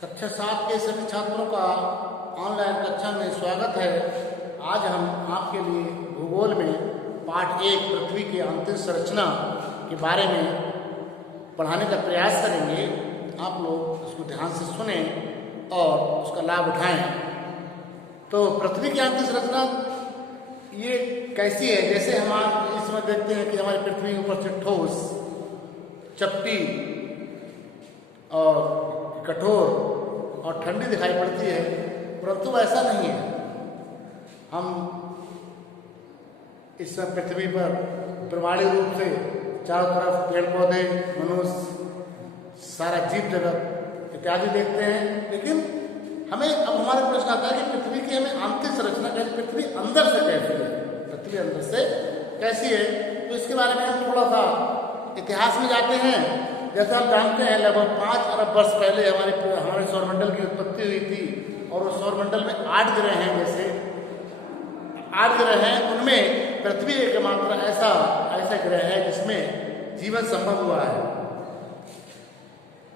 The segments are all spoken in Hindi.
कक्षा 7 के सभी छात्रों का ऑनलाइन कक्षा में स्वागत है। आज हम आपके लिए भूगोल में पाठ 1 पृथ्वी की अंतरिक्ष संरचना के बारे में पढ़ाने का प्रयास करेंगे। आप लोग उसको ध्यान से सुने और उसका लाभ उठाएं। तो पृथ्वी की अंतरिक्ष संरचना ये कैसी है? जैसे हम आज इसमें देखते हैं कि हमारी पृथ्वी ऊपर से ठोस, चपटी और कठोर और ठंडी दिखाई पड़ती है, परंतु ऐसा नहीं है। हम इस पृथ्वी पर ब्रह्मांडीय रूप से चारों तरफ पेड़ पौधे, मनुष्य, सारा जीव जगत इत्यादि देखते हैं, लेकिन हमें अब हमारे प्रश्न आता है कि पृथ्वी की हमें आंतरिक संरचना कैसी, पृथ्वी अंदर से कैसी है, पृथ्वी अंदर से कैसी है। तो इसके बारे में हम थोड़ा सा इतिहास में जाते हैं। जैसे हम जानते हैं लगभग 5 अरब वर्ष पहले हमारे सौरमंडल की उत्पत्ति हुई थी और उस सौरमंडल में 8 ग्रह हैं। जैसे 8 ग्रह हैं, उनमें पृथ्वी एकमात्र ऐसा ग्रह है जिसमें जीवन संभव हुआ है।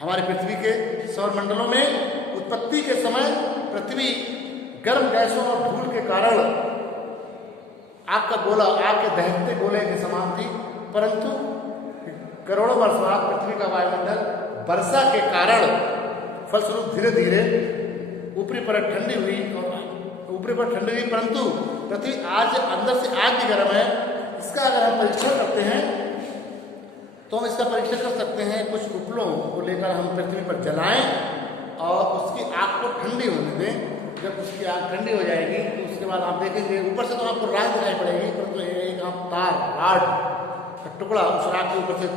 हमारी पृथ्वी के सौरमंडलों में उत्पत्ति के समय पृथ्वी गर्म गैसों और धूल के कारण आग के दहकते गोले के समान थी, परंतु करोड़ों वर्ष बाद पृथ्वी का वायुमंडल वर्षा के कारण फलस्वरूप धीरे धीरे ऊपरी परत ठंडी हुई, परंतु पृथ्वी आज अंदर से आग की गर्म है। इसका अगर हम परीक्षण करते हैं तो हम इसका परीक्षण कर सकते हैं। कुछ उपलों को लेकर हम पृथ्वी पर जलाएं और उसकी आग को ठंडी होने दें। जब उसकी आग ठंडी हो जाएगी तो उसके बाद आप देखेंगे ऊपर से तो आपको राख दिखाई पड़ेगी, परंतु एक आप राड का टुकड़ा उस राख के ऊपर से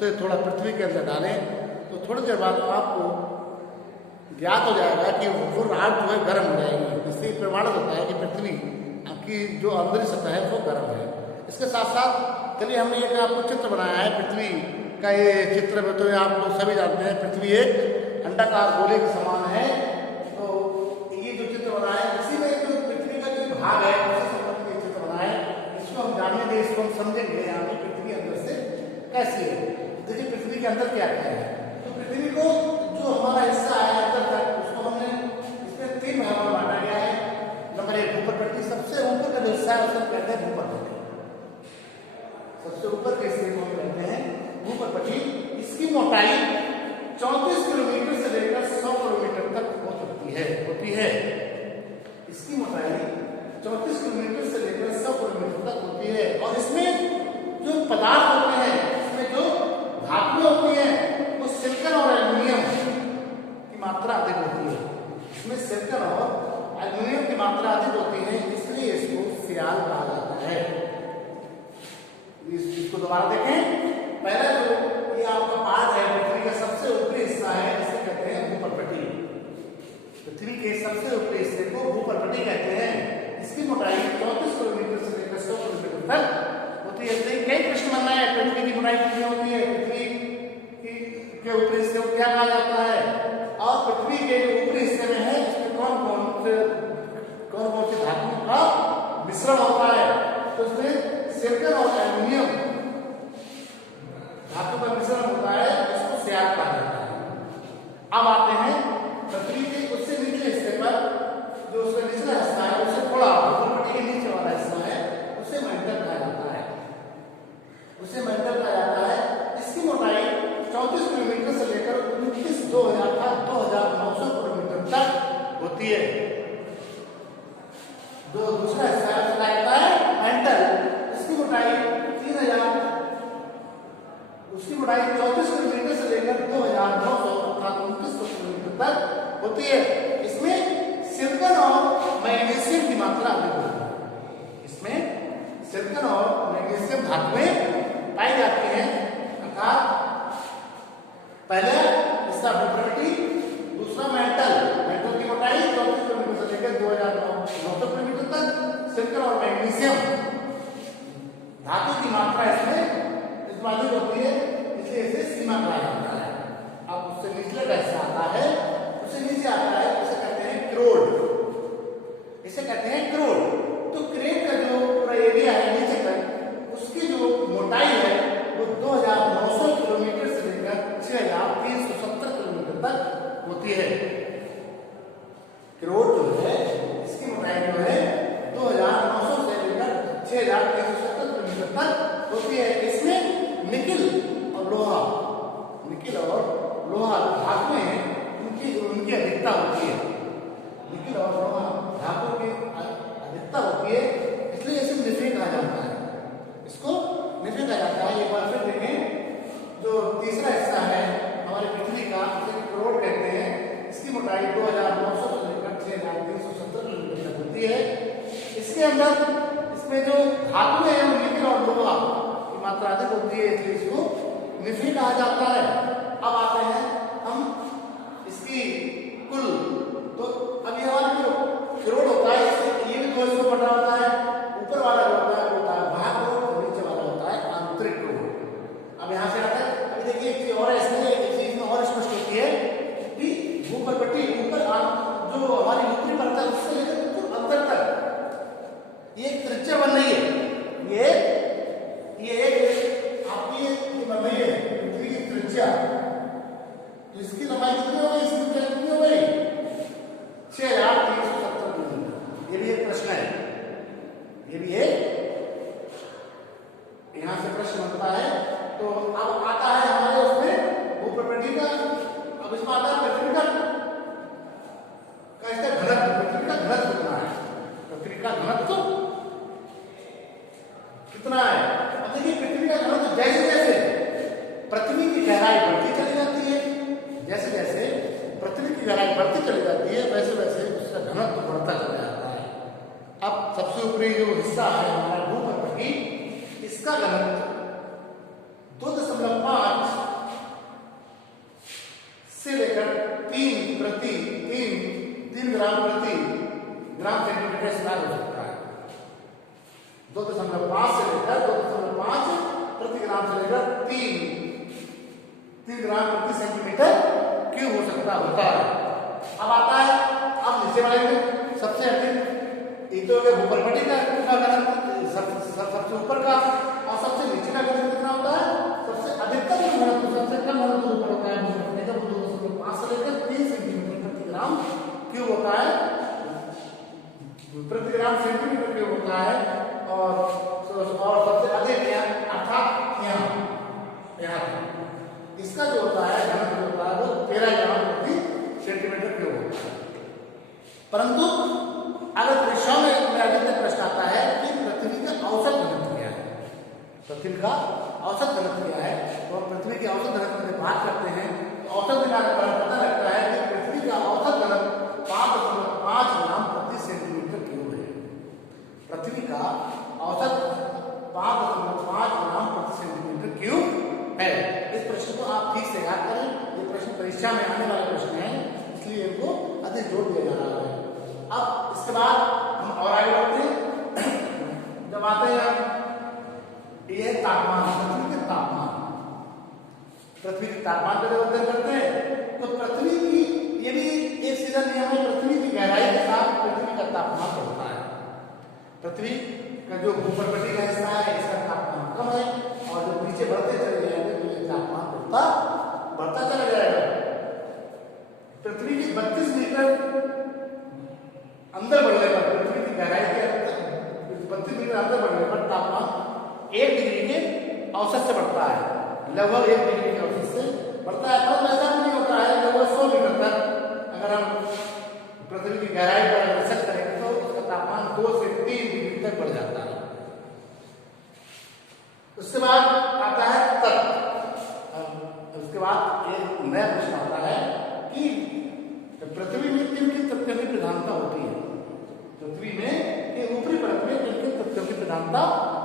थोड़ा पृथ्वी के अंदर डालें तो थोड़ी देर बाद आपको ज्ञात हो जाएगा कि वो राड जो है गर्म हो जाएगी। इससे प्रमाणित होता है कि पृथ्वी की जो अंदरी सतह है वो गर्म है। इसके साथ साथ चलिए हमने एक आपको चित्र बनाया है पृथ्वी का। ये चित्र में तो आप लोग सभी जानते हैं पृथ्वी एक अंडाकार गोले के समान है। तो ये जो चित्र बनाया है इसी में जो पृथ्वी का जो भाग है उसी संबंध में चित्र बनाया है। इसको हम जानेंगे, इसको हम समझेंगे यहाँ पे पृथ्वी अंदर से कैसी है। देखिए पृथ्वी के अंदर क्या क्या है। तो पृथ्वी को जो हमारा हिस्सा है अंदर तक, उसको हमने इसमें 3 भागों में बांटा गया है। नंबर 1 भूपटपट्टी, सबसे ऊपर का जो हिस्सा है उसे कहते हैं भूपटपट्टी। सबसे ऊपर के हिस्से को हम कहते हैं भूपटपट्टी। इसकी मोटाई 34 किलोमीटर से लेकर 100 किलोमीटर तक होती है। इसकी मोटाई 34 किलोमीटर से लेकर 100 किलोमीटर तक होती है। और इसमें जो पदार्थ होते हैं, इसमें जो धातुएं होती हैं, वो सिलिकॉन और एल्यूमिनियम की मात्रा अधिक होती है। इसमें सिलिकॉन और एल्यूमिनियम की मात्रा अधिक होती है, इसलिए इसको सियाल कहा जाता है। इसको दोबारा देखें। पहला जो ये आपका पार्ट है पृथ्वी का सबसे ऊपरी हिस्सा है, इसे कहते हैं भूपटपट्टी। पृथ्वी के सबसे ऊपरी हिस्से को भूपटपट्टी कहते हैं। इसकी मोटाई 34 किलोमीटर से लेकर 100 किलोमीटर तक होती है। कई प्रश्न बनना है पृथ्वी की मोटाई कितनी होती है, पृथ्वी के ऊपरी हिस्से को क्या कहा जाता है, और पृथ्वी के जो ऊपरी हिस्से में है इसमें कौन कौन सी धातुओं का मिश्रण होता है। तो इसमें सिलिकॉन और एल्यूमिनियम धातु का मिश्रण होता है, इसको सियाल कहा जाता है। अब आते हैं पृथ्वी के उससे निचले हिस्से पर, जो उसका निचला हिस्सा है उससे थोड़ा भूपटपट्टी के नीचे वाला हिस्सा है, उसे मेंटल कहा जाता है। इसकी मोटाई 34 किलोमीटर से लेकर 29,900 किलोमीटर तक होती है। जो दूसरा हिस्सा है उसका कहता है मेंटल। इसकी मोटाई 34 किलोमीटर से लेकर 2,900 अर्थात 2900 किलोमीटर तक होती है। इसमें सिलिकॉन और मैग्नीशियम की मात्रा अधिक होती है। इसमें सिलिकॉन और मैग्नीशियम धातुएं पाई जाती हैं। अर्थात पहले इसका भूपटपट्टी, दूसरा मेंटल की मोटाई 34 किलोमीटर से लेकर 2,900 किलोमीटर तक। सिलिकॉन और मैग्नीशियम धातु की मात्रा इसमें अधिक होती है, इसलिए इसे सीमा कहा जाता है। अब उससे निचले का हिस्सा आता है, उससे नीचे आता है, उसे कहते हैं क्रोड। तो क्रेट का जो पूरा एरिया है नीचे तक, उसकी जो मोटाई है वो 2,900 किलोमीटर से लेकर 6,370 किलोमीटर तक होती होती है। क्रोड जो है इसकी मोटाई जो है 2900 से लेकर 6370 किलोमीटर तक होती है। इसमें निकिल और लोहा धातुएं हैं, उनकी अधिकता होती है। निकिल और लोहा धातु की अधिकता होती है, इसलिए इसे निफे कहा जाता है। इसको निफे कहा जाता है। एक बार फिर देखें, जो तीसरा हिस्सा है हमारी पृथ्वी का, इसे क्रोड कहते हैं। इसकी मोटाई 2900 से लेकर 6370 किलोमीटर तक होती है। इसके अंदर इसमें जो धातुएं हैं निकिल और लोहा की मात्रा अधिक होती है, इसलिए इसको निफे कहा जाता है। अब आते हैं हम इसकी कुल, तो अभी हमारा जो क्रोड होता है, ये भी 2 हिस्सों में बटा होता है। ऊपर वाला जो होता है वो होता है बाह्य क्रोड और नीचे वाला होता है आंतरिक क्रोड। अब यहाँ से आता है, अभी देखिए एक चीज और है, इसमें एक चीज में और स्पष्ट होती है कि भूपर्पट्टी ऊपर जो हमारी ऊपरी परत है उससे लेकर बिल्कुल अंदर तक ये त्रिज्या बन रही है। ये एक आपकी बन रही है पृथ्वी की त्रिज्या। तो इसकी लंबाई कितनी हो गई, इसकी ऊंचाई कितनी हो गई, 6370 किलोमीटर। ये भी एक प्रश्न है, ये भी एक यहां से प्रश्न बनता है। तो अब आता है हमारे उसमें भूप्रकृति का, अब इसमें आता है पृथ्वी का इसका घनत्व। पृथ्वी का घनत्व कितना है, पृथ्वी का घनत्व कितना है। अब देखिए पृथ्वी का घनत्व जैसे जैसे पृथ्वी की गहराई बढ़ती चली जाती है, जैसे जैसे पृथ्वी की गहराई बढ़ती चली जाती है, वैसे वैसे उसका घनत्व बढ़ता चला जाता है। अब सबसे ऊपरी जो हिस्सा है हमारा भूप्रकृति, इसका घनत्व 2.5 से लेकर 3 ग्राम प्रति ग्राम सेंटीमीटर स्क्वायर हो सकता है। 2.5 से लेकर 2.5 प्रति ग्राम से लेकर 3 ग्राम प्रति सेंटीमीटर क्यों हो सकता होता है। अब आता है, अब नीचे वाले में सबसे अधिक एक तो भूपर्पट्टी का सबसे ऊपर का, और सबसे नीचे का घनत्व कितना होता है, सबसे अधिकतम घनत्व, सबसे कम घनत्व ऊपर होता है भूपर्पट्टी का, 2.5 से लेकर 3 सेंटीमीटर प्रति ग्राम क्यों होता है, प्रति ग्राम सेंटीमीटर क्यों होता है। और सबसे अधिक अर्थात यहाँ इसका जो होता है घनत्व होता है वो 13 ग्राम प्रति सेंटीमीटर क्यूब होता है। परंतु अगर परीक्षाओं में अधिकतर प्रश्न आता है कि पृथ्वी का औसत घनत्व क्या है, पृथ्वी का औसत घनत्व क्या है, तो हम पृथ्वी के औसत घनत्व में बात करते हैं तो औसत दिनांक पर पता लगता है कि पृथ्वी का औसत घनत्व 5.5 ग्राम प्रति सेंटीमीटर क्यूब है। पृथ्वी का औसत 5.5 ग्राम प्रति सेंटीमीटर क्यूब है। इस प्रश्न को आप ठीक से याद करें, ये प्रश्न परीक्षा में आने वाला प्रश्न है, इसलिए इनको अधिक जोर दिया जा रहा है। अब इसके बाद हम और आगे बढ़ते हैं। जब आते हैं ये तापमान, पृथ्वी के तापमान, पृथ्वी के तापमान का जब अध्ययन करते हैं तो पृथ्वी की, ये भी एक सीधा नियम है, पृथ्वी की गहराई के साथ पृथ्वी का तापमान बढ़ता है। पृथ्वी का जो भूपर्पट्टी का हिस्सा है इसका तापमान कम है, और जब नीचे बढ़ते चले जाएंगे तो ये तापमान बढ़ता चला जाएगा। पृथ्वी की 32 मीटर अंदर बढ़ने पर, पृथ्वी की गहराई के 32 मीटर अंदर बढ़ने पर तापमान 1 डिग्री के औसत से बढ़ता है, लगभग 1 डिग्री के औसत से बढ़ता है। परंतु ऐसा नहीं होता है, लगभग 100 मीटर तक अगर हम पृथ्वी की गहराई पर रिसर्च करेंगे तो उसका तापमान 2 से 3 डिग्री तक बढ़ जाता है। उसके बाद आता है तत्व। उसके बाद एक नया प्रश्न आता है कि पृथ्वी में किन किन तत्वों की प्रधानता होती है, पृथ्वी में के ऊपरी परत में किन किन तत्वों की प्रधानता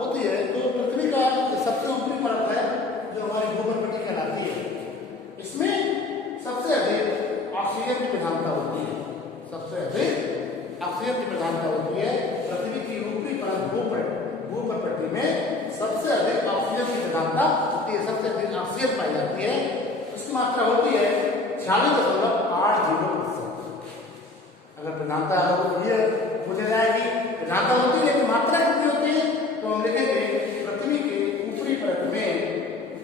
होती है। तो पृथ्वी का सबसे ऊपरी परत है जो हमारी भूपर्पट्टी कहलाती है, इसमें सबसे अधिक ऑक्सीजन की प्रधानता होती है, सबसे अधिक ऑक्सीजन की प्रधानता होती है। पृथ्वी की ऊपरी परत भूपर्पट्टी में सबसे अधिक ऑक्सीजन की प्रधानता होती है, सबसे अधिक ऑक्सीजन पाई जाती है। उसकी मात्रा होती है 46.80%। अगर प्रधानता ये पूछा जाएगी प्रधानता होती है लेकिन मात्रा कितनी होती है, तो हम लिखेंगे पृथ्वी के ऊपरी परत में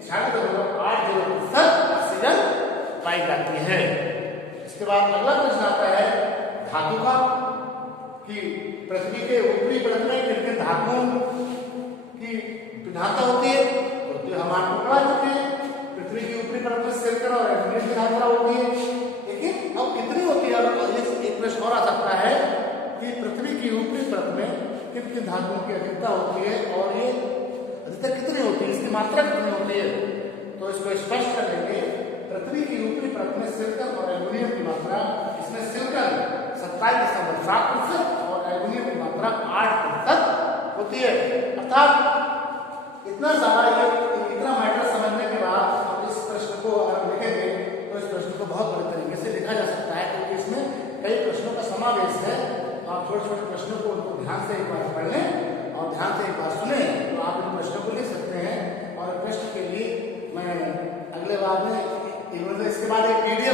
46.80% ऑक्सीजन पाई जाती है। इसके बाद अगला प्रश्न आता है धातु का, कि पृथ्वी के ऊपरी परत में किन किन धातुओं की विधानता होती है। तो हम आपको पढ़ा चुके हैं, पृथ्वी की ऊपरी परत में सिलिकॉन और एल्यूमीनियम की धातुता होती है, लेकिन अब कितनी होती है। और एक प्रश्न और आ सकता है कि पृथ्वी की ऊपरी परत में किन किन धातुओं की अधिकता होती है और ये अधिकता कितनी होती है, इसकी मात्रा कितनी होती है। तो इसको स्पष्ट कर लेंगे। पृथ्वी की ऊपरी परत में सिलिकॉन और एल्यूमीनियम की मात्रा, इसमें सिलिकॉन 27.7% और एल्यूमीनियम की मात्रा 8% होती है। अर्थात इतना सारा इतना मैटर समझने के बाद हम इस प्रश्न को अगर लिखेंगे तो इस प्रश्न को बहुत बड़े तरीके से लिखा जा सकता है, क्योंकि इसमें कई प्रश्नों का समावेश है। तो आप छोटे छोटे प्रश्नों को उनको ध्यान से एक बार पढ़ लें और ध्यान से एक बार सुने, तो आप इन प्रश्नों को लिख सकते हैं। और प्रश्न के लिए मैं अगले बार में इसके बाद एक PDF